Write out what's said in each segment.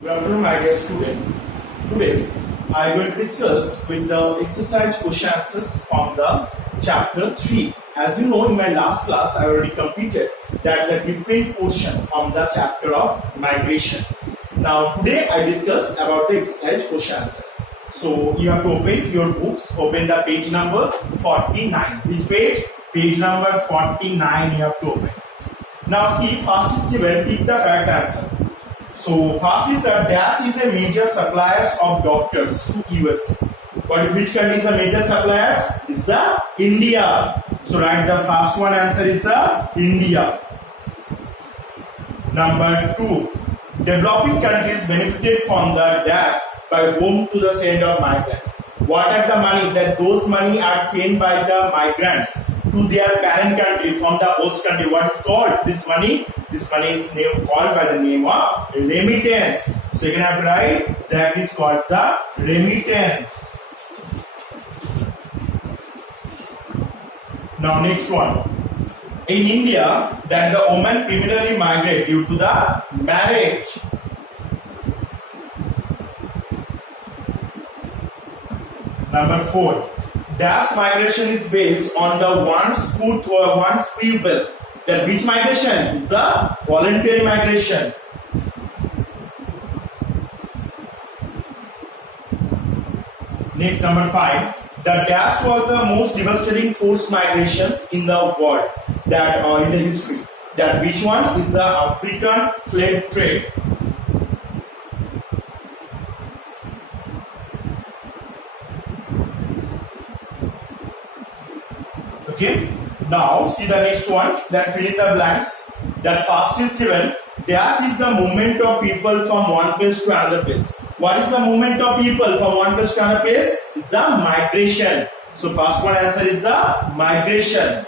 Good afternoon, my dear student. Today, I will discuss with the exercise question answers from the chapter 3. As you know, in my last class, I already completed that the different portion from the chapter of migration. Now, today I discuss about the exercise question answers. So, you have to open your books, open the page number 49. Which page? Page number 49 you have to open. Now, see, first is given, take the correct answer. So first is that DAS is a major suppliers of doctors to USA. Which country is the major suppliers? Is the India. So write the first one answer is the India. Number 2. Developing countries benefited from the DAS by home to the send of migrants. What are the money that those money are sent by the migrants to their parent country from the host country? What is called this money? This money is called by the name of remittance. So you can have to write that is called the remittance. Now next one. In India, that the women primarily migrate due to the marriage. Number 4. DAS migration is based on the one's food or one's free will. That which migration is the voluntary migration. Next, number 5. The DAS was the most devastating forced migrations in the world that in the history. That which one is the African slave trade. Okay. Now see the next one, that fill in the blanks. That first is given, DAS is the movement of people from one place to another place. What is the movement of people from one place to another place? Is the migration. So first one answer is the migration.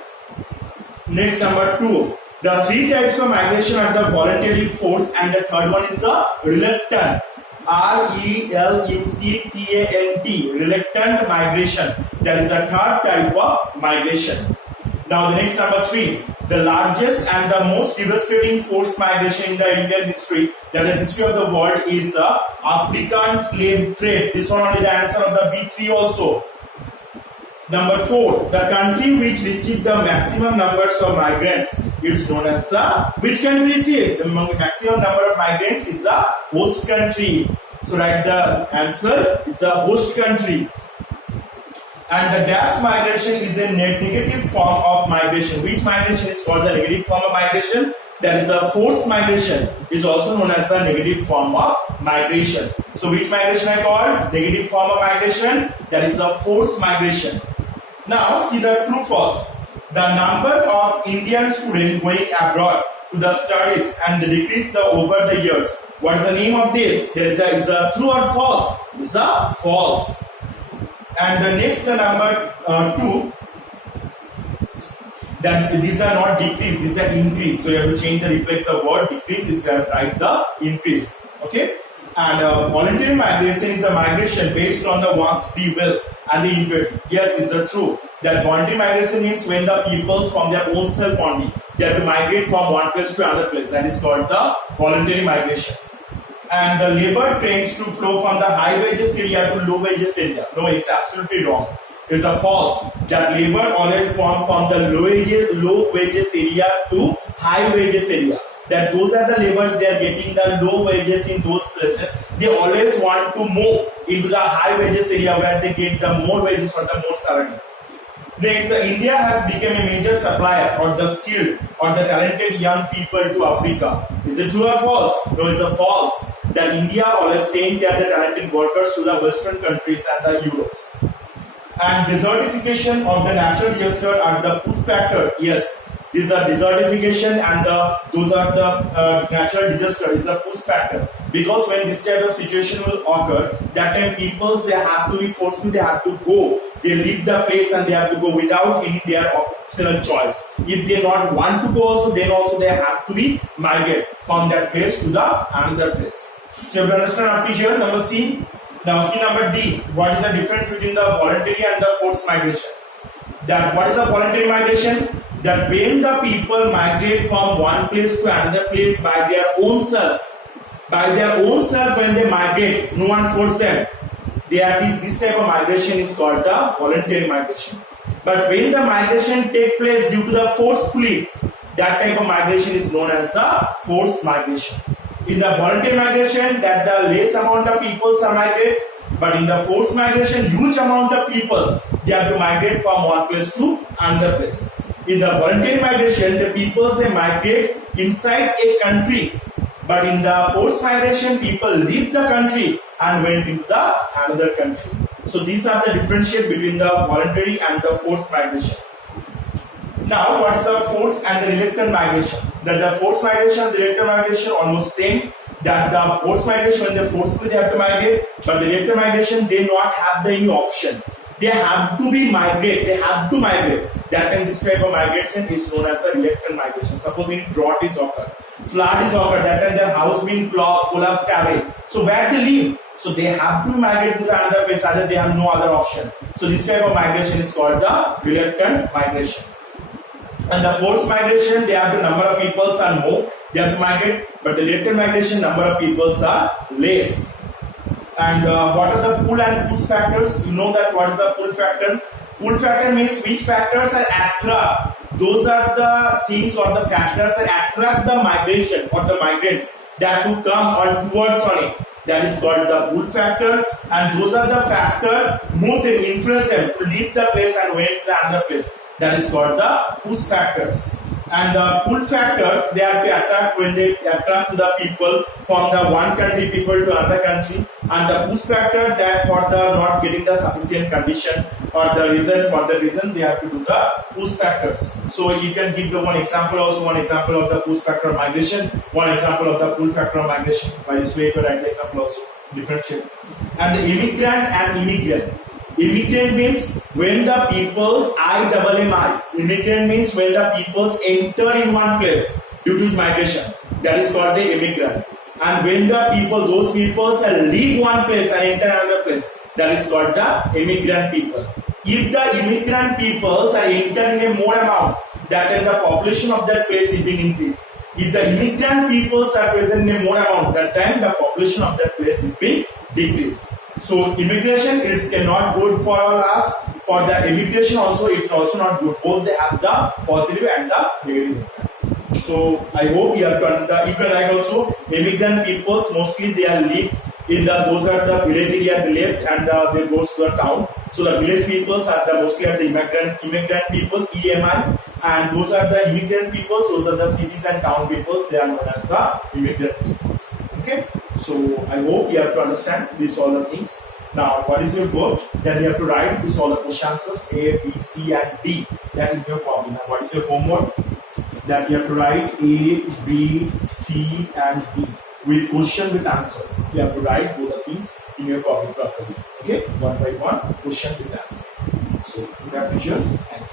Next, number 2. The 3 types of migration are the voluntary force and the third one is the reluctant. R-E-L-U-C-T-A-N-T, reluctant migration. That is the third type of migration. Now the next, number 3, the largest and the most devastating forced migration in the Indian history, that the history of the world, is the African slave trade. This one only the answer of the B3 also. Number 4, the country which received the maximum numbers of migrants is known as the, which country received the maximum number of migrants is the host country. So write the answer is the host country. And the DAS migration is a negative form of migration. Which migration is called the negative form of migration? That is the forced migration is also known as the negative form of migration. So which migration I called? Negative form of migration. That is the forced migration. Now see the true false. The number of Indian students going abroad to the studies and decrease over the years. What is the name of this? There is a true or false? It's a false. And the next number 2, that these are not decrease, these are increase. So you have to change the replace the word decrease is to write the increase. Okay. And voluntary migration is a migration based on the one's free will and the intent. Yes, it's true. That voluntary migration means when the peoples from their own self only they have to migrate from one place to another place. That is called the voluntary migration. And the labor tends to flow from the high wages area to low wages area. No, it's absolutely wrong. It's a false. That labor always form from the low wages area to high wages area. That those are the laborers, they are getting the low wages in those places. They always want to move into the high wages area where they get the more wages or the more salary. Next, India has become a major supplier of the skilled or the talented young people to Africa. Is it true or false? No, it's a false. That India always sent their talented workers to the Western countries and the Europes. And desertification of the natural disaster are the push factors. Yes, these are desertification and those are the natural disaster is the push factor. Because when this type of situation will occur, that time peoples they have to be forceful, they have to go. They leave the place and they have to go without any their optional choice. If they not want to go also, then also they have to be migrate from that place to the another place. So you have to understand up to here. Number C. Now see number D. What is the difference between the voluntary and the forced migration? That what is a voluntary migration? That when the people migrate from one place to another place by their own self, by their own self when they migrate, no one force them. This type of migration is called the voluntary migration. But when the migration take place due to the forcefully, that type of migration is known as the forced migration. In the voluntary migration, that the less amount of peoples are migrate, but in the forced migration, huge amount of peoples they have to migrate from one place to another place. In the voluntary migration, the peoples they migrate inside a country, but in the forced migration, people leave the country and went into the another country. So these are the differentiate between the voluntary and the forced migration. Now, what is the forced and the reluctant migration? That the forced migration and the reluctant migration almost same. That the forced migration, when they forcefully they have to migrate, but the reluctant migration they not have any option. They have to be migrate. They have to migrate. That time this type of migration is known as the reluctant migration. Supposing drought is occurred, flood is occurred. That time their house being collapsed away. So where they live? So they have to migrate to the another place. Other they have no other option. So this type of migration is called the reluctant migration. And the forced migration, they have the number of peoples are more, they have to migrate, but the reluctant migration number of peoples are less. And what are the pull and push factors? You know that what is the pull factor? Pull factor means which factors are attract. Those are the things or the factors that attract the migration or the migrants that to come on towards on it. That is called the pull factor, and those are the factors move them, influence them to leave the place and went to the another place. That is called the push factors. And the pull factor, they are to attract when they attract the people from the one country people to another country. And the push factor, that for the not getting the sufficient condition or the reason, for the reason they have to do the push factors. So you can give the one example also, one example of the push factor migration, one example of the pull factor migration. By this way, you can write the example also, differentiate. And the immigrant and immigrant. Immigrant means when the peoples IMMI. Immigrant means when the peoples enter in one place due to migration. That is called the immigrant. And when the people, those peoples leave one place and enter another place, that is called the immigrant people. If the immigrant peoples are entering a more amount, that then the population of that place is being increased. If the immigrant peoples are present in a more amount, that time the population of that place is being decreased. So immigration, it's cannot good for us. For the immigration also, it's also not good. Both they have the positive and the negative. So I hope you have done the. You can write also immigrant peoples mostly they are live in the, those are the village area they live, and they goes to the town. So the village peoples are the mostly are the immigrant people, EMI, and those are the immigrant peoples. Those are the cities and town peoples. They are known as the immigrant peoples. Okay. So I hope you have to understand these all the things. Now, what is your work? Then you have to write these all the question answers A, B, C, and D. That in your copy. Now, what is your homework? That you have to write A, B, C, and D with question with answers. You have to write both the things in your copy properly. Okay, one by one, question with answer. So, good appreciation. Thank you.